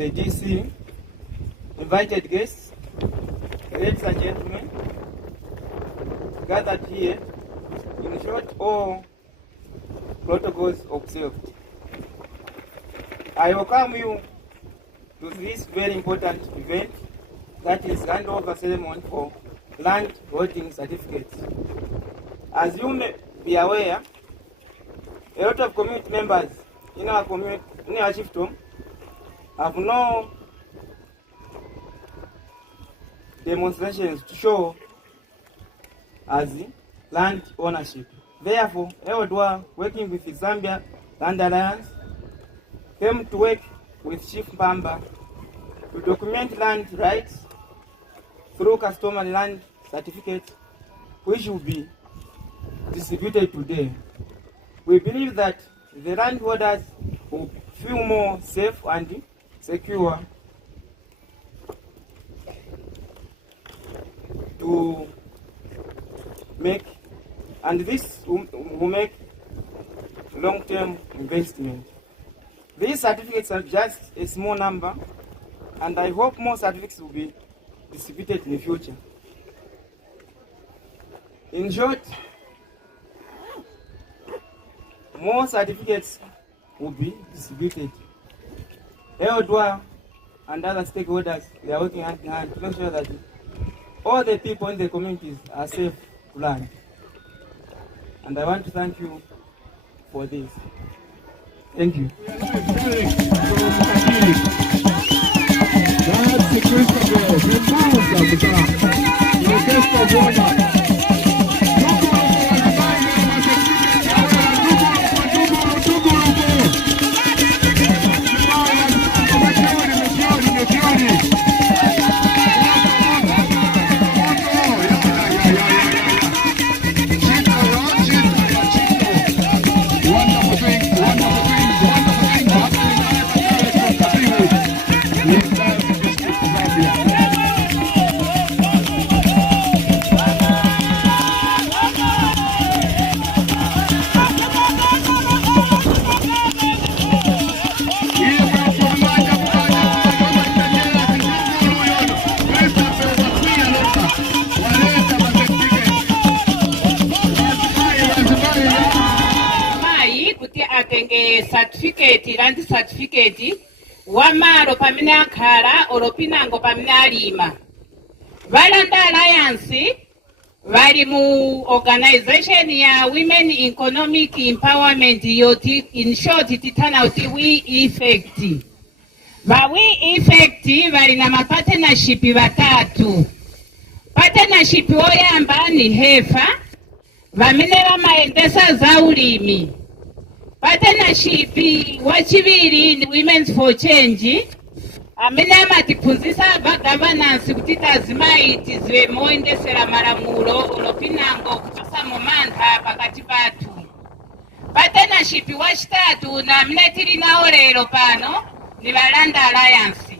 the DC, invited guests, ladies and gentlemen, gathered here, in short, all protocols observed. I welcome you to this very important event, that is handover ceremony for land holding certificates. As you may be aware, a lot of community members in our community, in our chiefdom, have no demonstrations to show as land ownership. Therefore, Eodwa, working with the Zambia Land Alliance, came to work with Chief Mphamba to document land rights through customary land certificates, which will be distributed today. We believe that the landholders will feel more safe and secure to make, and this will make long-term investment. These certificates are just a small number, and I hope more certificates will be distributed in the future. In short, more certificates will be distributed. Eodwa and other stakeholders, they are working hand in hand to make sure that all the people in the communities are safe to land. And I want to thank you for this. Thank you. certificate, land certificate, wamaro pamina kara, oropinango pamina lima. Land Alliance, bali mu organization ya Women Economic Empowerment yoti in short titana uti we effect. Ba we effect bali na mapartnership batatu. Partnership oyamba ni hefa bamenera maendesa za ulimi. Partnership wachibiri ni Women's for Change amene amatiphunzitsa ba governance kuti tazimaiti ziwe moyendesera malamulo olopinango kuchosa mumantha pakati pathu. Partnership wachitatu na amene tili nawo lero pano ni Balanda Alliance.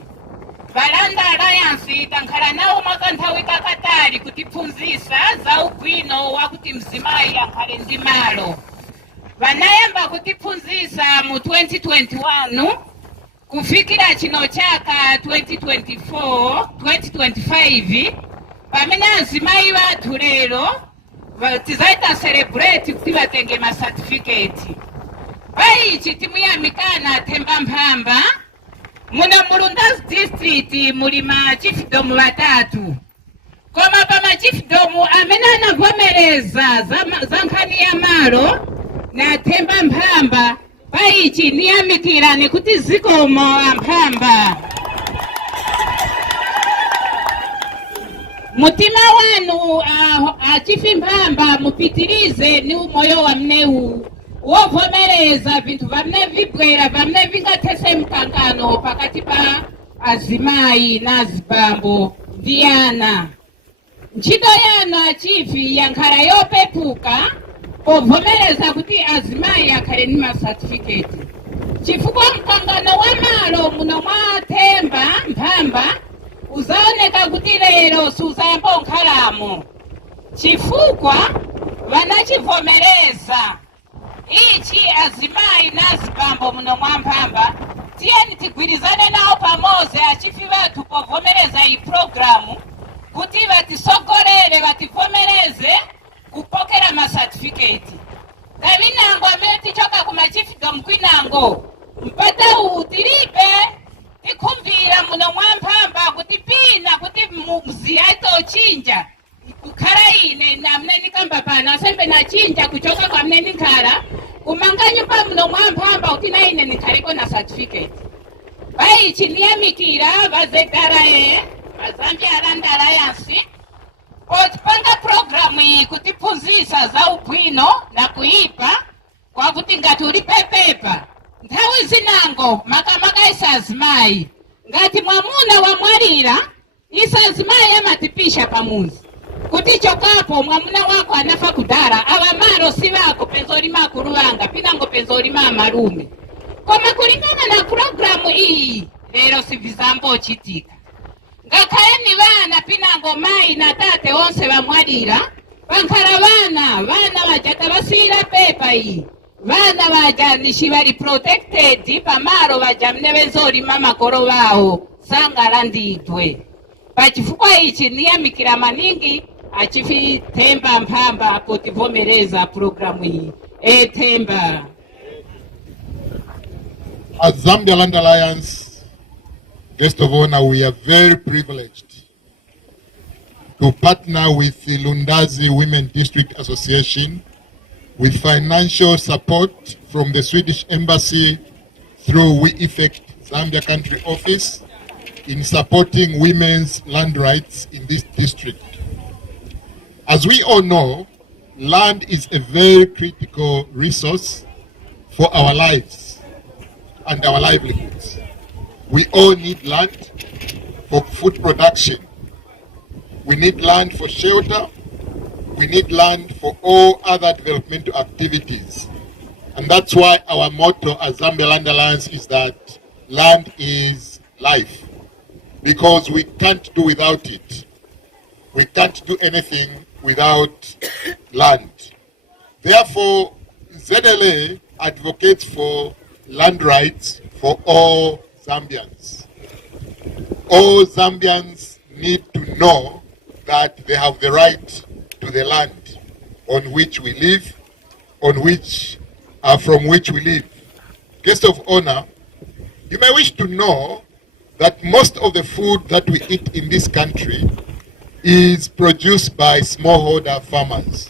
Balanda Alliance tankhala nawo mwakanthawi kakatali kutiphunzitsa za ubwino wakuti mzimayi akhale ndi malo. Vanayamba kutiphunzitsa mu 2021 kufikira chino chaka 2025 pamene azimayi bathu lero tizaita celebrate kuti batenge ma certificate. Paichi timuyamikana Themba Mphamba muna mu Lundazi District muli ma Chiefdom batatu. Koma pa ma Chiefdom amene anavomereza za nkhani ya malo na Themba Mphamba paichi niyamikirani kuti zikomo Mphamba. Mutima wanu Chief Mphamba mupitirize ni umoyo wa mneu wovomereza vintu vamne vibwera vamne vingathese mkangano pakati pa azimayi na azibambo viyana. Ntchito yanu achifi yankhala yopepuka povomereza kuti azimayi akhale ni ma certificate. Chifukwa mkangano wa malo muno mwa Themba Mphamba uzaoneka kuti lero suzayamba nkhalamo. Chifukwa vanachivomereza ichi azimayi na azibambo muno mwa Mphamba tiyeni tigwirizane nawo pamodzi achifi bathu povomereza iyi programu kuti vatisogolere vativomereze kupokera ma certificate. Navinango amene tichoka kuma Chiefdom kwinango mpata utilibe tikumvira muno mwa Mphamba kuti pina kuti mziyaito chinja kukhala ine namne nikamba pana sembe na chinja kuchoka kwa mne nikhala kumanga nyumba muno mwa Mphamba kuti na ine nikhaliko na certificate. Paichi niyamikira vazegarae Zambia Balanda Alliance otipanga programu iyi kutiphunzitsa za ubwino na kuipa kwa kuti ngati ulipepepa nthawi zinango makamaka isazimayi ngati mwamuna wamwalira isazimayi amatipisha pamuzi kuti chokapo mwamuna wako anafa kudala awamalo si vako penzolima kuluvanga pinango penzolima amalume. Koma kulingana na programu iyi lero sivizambo chitika. Ngakhale ni vana pinango mayi na tate onse vamwalira vankhala vana vajata vasiyira pepa iyi. Vana vaja nishivali protected pamalo vaja mne vezolima makolo vawo sangalandidwe. Pachifukwa ichi niyamikira maningi achifi Themba Mphamba potivomereza programu iyi. Themba. As Zambia Land Alliance Guest of honor, we are very privileged to partner with the Lundazi Women District Association with financial support from the Swedish Embassy through We Effect Zambia Country Office in supporting women's land rights in this district. As we all know, land is a very critical resource for our lives and our livelihoods. We all need land for food production. We need land for shelter. We need land for all other developmental activities. And that's why our motto as Zambia Land Alliance is that land is life. Because we can't do without it. We can't do anything without land. Therefore, ZLA advocates for land rights for all Zambians. All Zambians need to know that they have the right to the land on which we live, from which we live. Guest of honor, you may wish to know that most of the food that we eat in this country is produced by smallholder farmers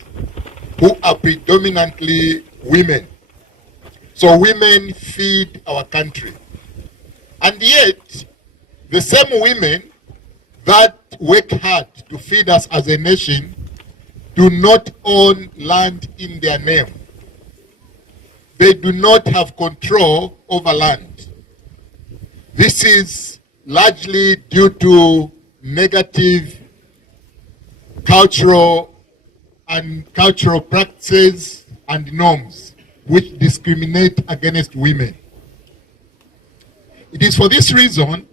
who are predominantly women. So women feed our country. And yet, the same women that work hard to feed us as a nation do not own land in their name. They do not have control over land. This is largely due to negative cultural practices and norms which discriminate against women. It is for this reason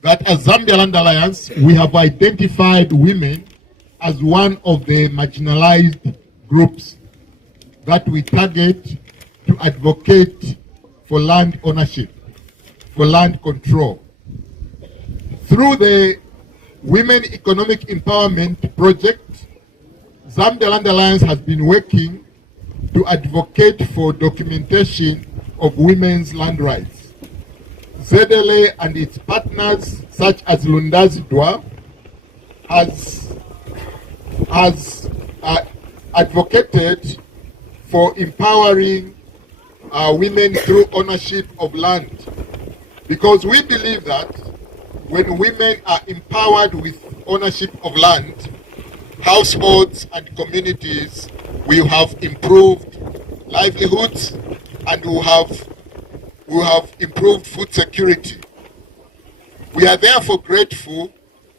that as Zambia Land Alliance, we have identified women as one of the marginalized groups that we target to advocate for land ownership, for land control. Through the Women Economic Empowerment Project, Zambia Land Alliance has been working to advocate for documentation of women's land rights. ZLA and its partners, such as Lundazi District, has advocated for empowering women through ownership of land. Because we believe that when women are empowered with ownership of land, households and communities will have improved livelihoods and will have improved food security. We are therefore grateful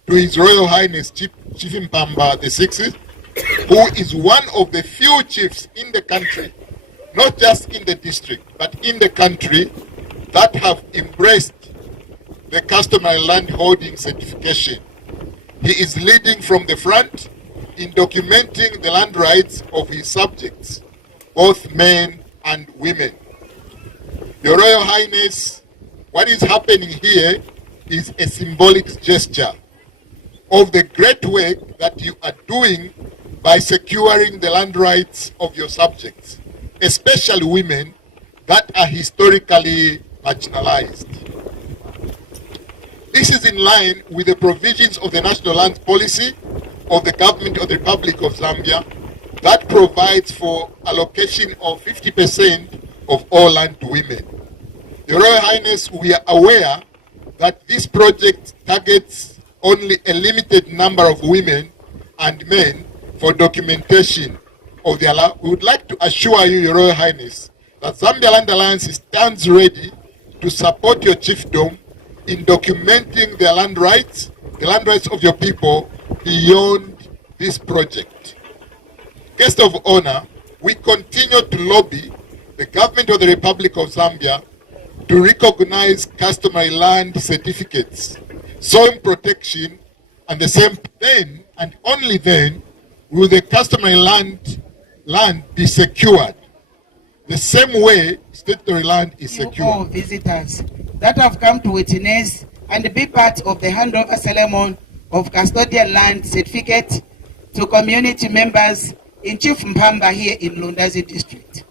to His Royal Highness Chief Mphamba VI, who is one of the few chiefs in the country, not just in the district, but in the country, that have embraced the customary land holding certification. He is leading from the front in documenting the land rights of his subjects, both men and women. Your Royal Highness, what is happening here is a symbolic gesture of the great work that you are doing by securing the land rights of your subjects, especially women that are historically marginalized. This is in line with the provisions of the National Land Policy of the Government of the Republic of Zambia that provides for allocation of 50% of all land to women. Your Royal Highness, we are aware that this project targets only a limited number of women and men for documentation of their land. We would like to assure you, Your Royal Highness, that Zambia Land Alliance stands ready to support your chiefdom in documenting their land rights, the land rights of your people beyond this project. Guest of honor, we continue to lobby the Government of the Republic of Zambia to recognize customary land certificates, soil protection, and the same then and only then will the customary land be secured. The same way statutory land is secured. All visitors that have come to witness and be part of the handover ceremony of custodial land certificate to community members in Chief Mphamba here in Lundazi District.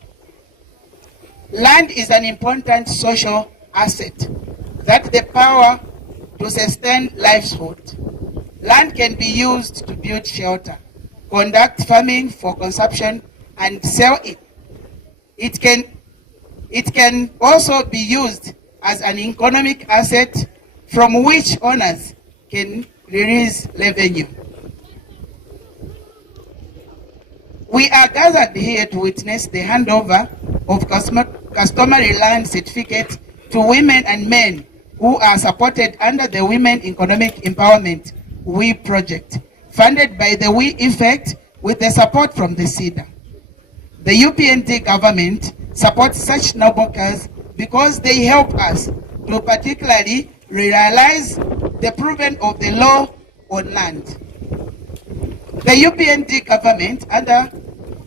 Land is an important social asset that the power to sustain livelihood. Land can be used to build shelter, conduct farming for consumption, and sell it. It can also be used as an economic asset from which owners can release revenue. We are gathered here to witness the handover of customary land certificate to women and men who are supported under the Women Economic Empowerment WE project, funded by the WE Effect with the support from the SIDA. The UPND government supports such noble cause because they help us to particularly realize the proven of the law on land. The UPND government, under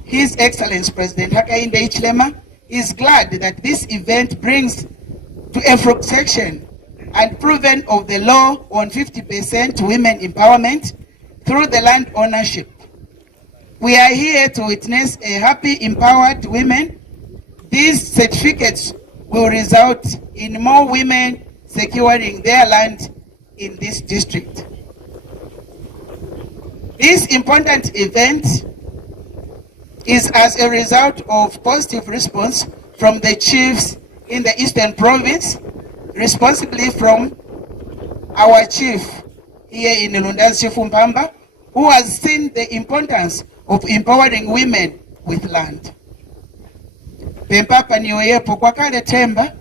His Excellency President Hakainde Hichilema, is glad that this event brings to a fruition and proven of the law on 50% women empowerment through the land ownership. We are here to witness a happy, empowered women. These certificates will result in more women securing their land in this district. This important event is as a result of positive response from the chiefs in the Eastern Province, responsibly from our chief here in Lundazi, Chief Mphamba, who has seen the importance of empowering women with land. Pempapa niweyepo kwa kale temba,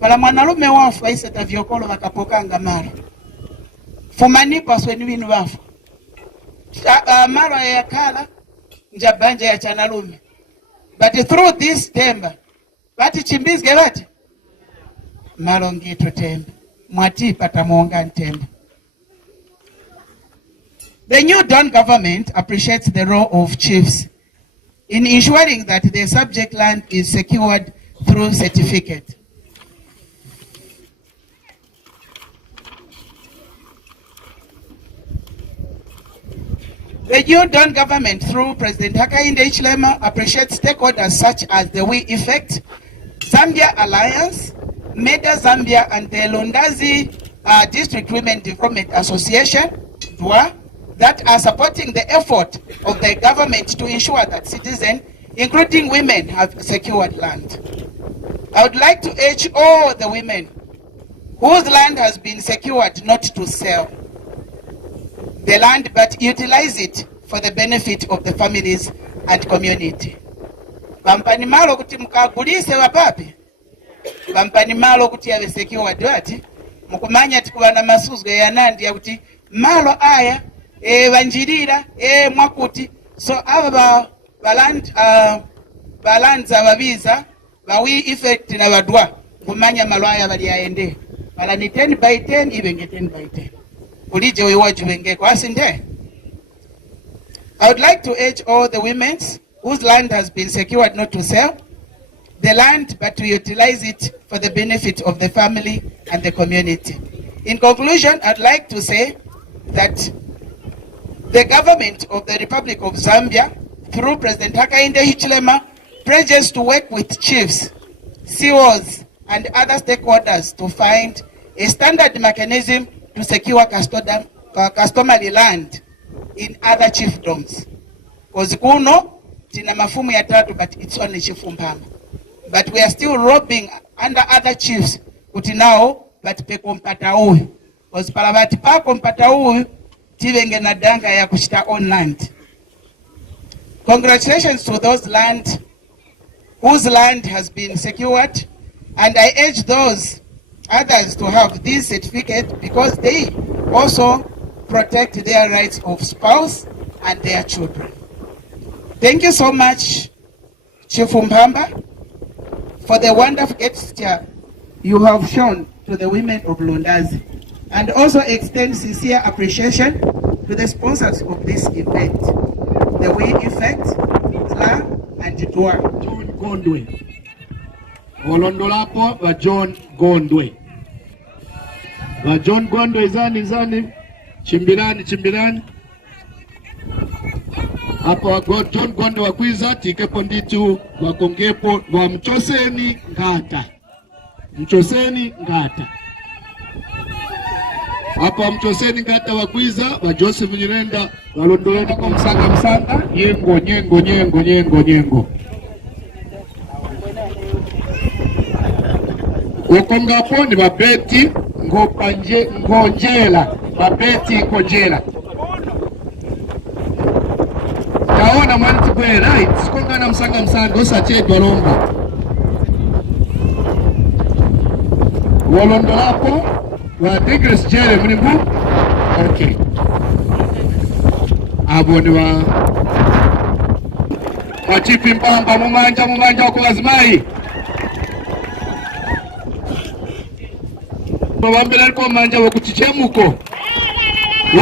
pala mwanalume wafu aiseta vyokolo wakapokanga mara. Fumanipa sweni winu wafu. Mara ya kala, njabanja ya chanalume. But through this temba, bati chimbizge bati? Malongito temba. Mwati pata mwonga temba. The new Dawn government appreciates the role of chiefs in ensuring that the subject land is secured through certificate. The new Dawn government, through President Hakainde Hichilema, appreciates stakeholders such as the We Effect, Zambia Alliance, MEDA Zambia, and the Lundazi District Women Development Association, DWA, that are supporting the effort of the government to ensure that citizens, including women, have secured land. I would like to urge all the women whose land has been secured not to sell the land but utilize it for the benefit of the families and community. Bampani malo kuti mukagulise wapapi? Bampani malo kuti yawe secured wati? Mukumanya tikuwa na masuzga ya nandi ya kuti malo aya banjirira mwakuti so aba balanza babiza bawi effect na badwa kumanya malwaya bali yaende bala ni 10 by 10 ibenge 10 by 10 ulije wewaji wenge kwa sinde. I would like to urge all the women whose land has been secured not to sell the land but to utilize it for the benefit of the family and the community. In conclusion, I'd like to say that the government of the Republic of Zambia, through President Hakainde Hichilema, pledges to work with chiefs, CEOs, and other stakeholders to find a standard mechanism to secure customary land in other chiefdoms. Because kuno, tina mafumu ya tatu, but it's only Chief Mphamba. But we are still robbing under other chiefs, kutinao, but pe kompata uyu. Because parabati pa kompata uyu, tivenge na danga ya kushita on land. Congratulations to those whose land has been secured, and I urge those others to have this certificate because they also protect their rights of spouse and their children. Thank you so much, Chief Mphamba, for the wonderful gesture you have shown to the women of Lundazi, and also extend sincere appreciation to the sponsors of this event, the We Effect, SLA, and DWA. John Gondwe. Olondolapo wa John Gondwe. Wa John Gondwe zani chimbirani. Hapo wa John Gondwe wakwiza tikepo nditu wakongepo wa mchoseni ngata. Hapa mchoseni ngata wakwiza wa Joseph Nyirenda walondoleni kwa msanga nyengo. Ukongapo ni mabeti ngonjela taona mwanti kwe right sikonga na msanga osachedwa longo walondolapo wa Tigris jere mnibu okay abo ni wa Chief Mphamba mumanja wako lazimai wambele alikuwa manja wakuchichemuko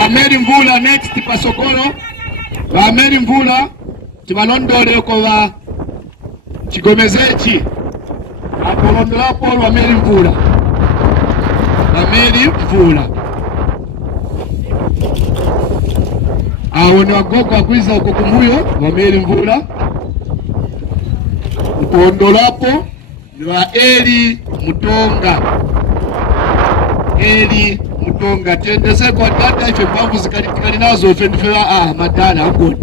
wameri mvula next pasokolo wameri mvula tibalondole yuko wa chigomezechi apolondolapo wameri mvula awo ni wagogo wakwiza uko kumuyo wameri mvula upondolapo ni wa Eli Mutonga mutonga tendese kwa data ife mpamvu zikali nazo fe ndifera madala huko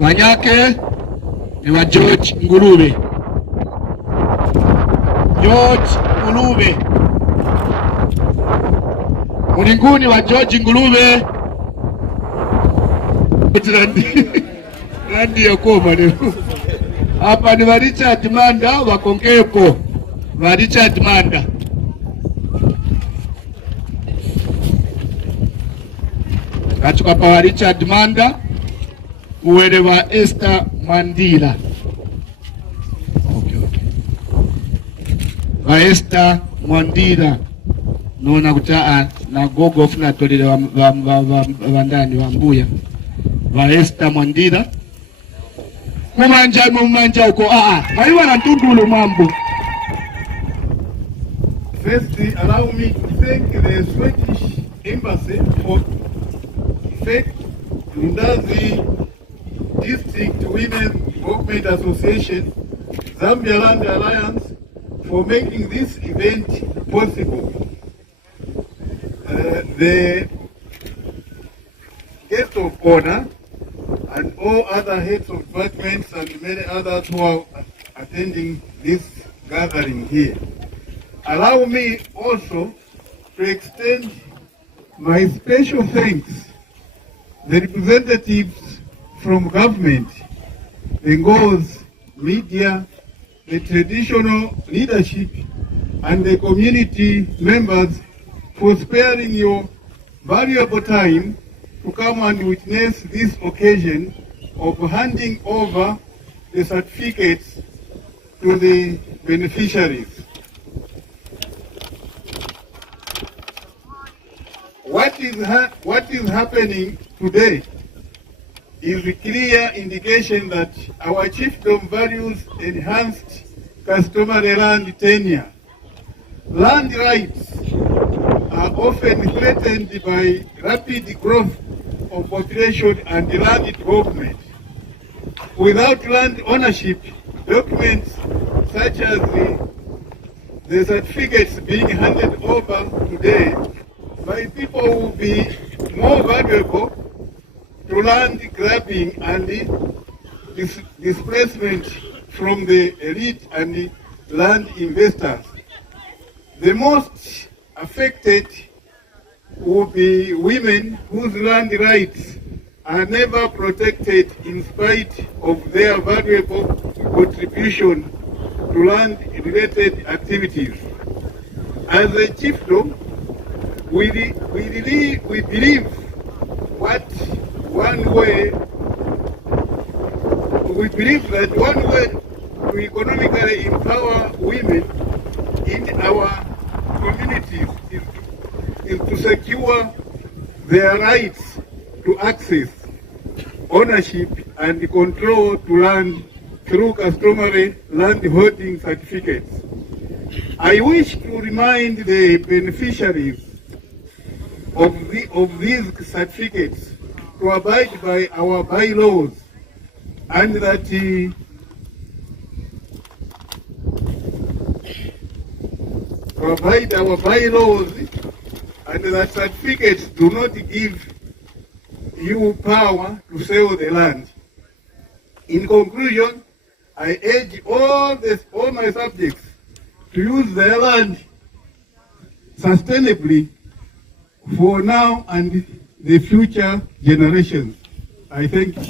Wanyake ni wa George Ngulube. George Ngulube. Mulinguni wa George Ngulube. Randi ya koma leo. Hapa ni wa Richard Manda wa Kongepo. Wa Richard Manda. Kachuka pa wa Richard Manda. Uwele wa Esther Mandila. Okay. Wa Esther Mandila. Nona kutaa na gogo funa tolile wa ndani wa mbuya. Wa Esther Mandila. Mumanja uko Maiwa na tundulu mambo. Firstly, allow me to thank the Swedish Embassy for Lundazi District Women Government Association, Zambia Land Alliance for making this event possible. The guest of honor and all other heads of departments and many others who are attending this gathering here. Allow me also to extend my special thanks to the representatives from government, the NGOs, media, the traditional leadership, and the community members for sparing your valuable time to come and witness this occasion of handing over the certificates to the beneficiaries. What is happening today is a clear indication that our chiefdom values enhanced customary land tenure. Land rights are often threatened by rapid growth of population and land development. Without land ownership, documents such as the certificates being handed over today by people will be more valuable to land grabbing and displacement from the elite and the land investors. The most affected will be women whose land rights are never protected in spite of their valuable contribution to land-related activities. As a chiefdom, we believe that one way to economically empower women in our communities is to secure their rights to access, ownership, and control to land through customary land holding certificates. I wish to remind the beneficiaries of these certificates to abide by our bylaws, and that certificates do not give you power to sell the land. In conclusion, I urge all my subjects to use their land sustainably for now and the future generations. I thank you.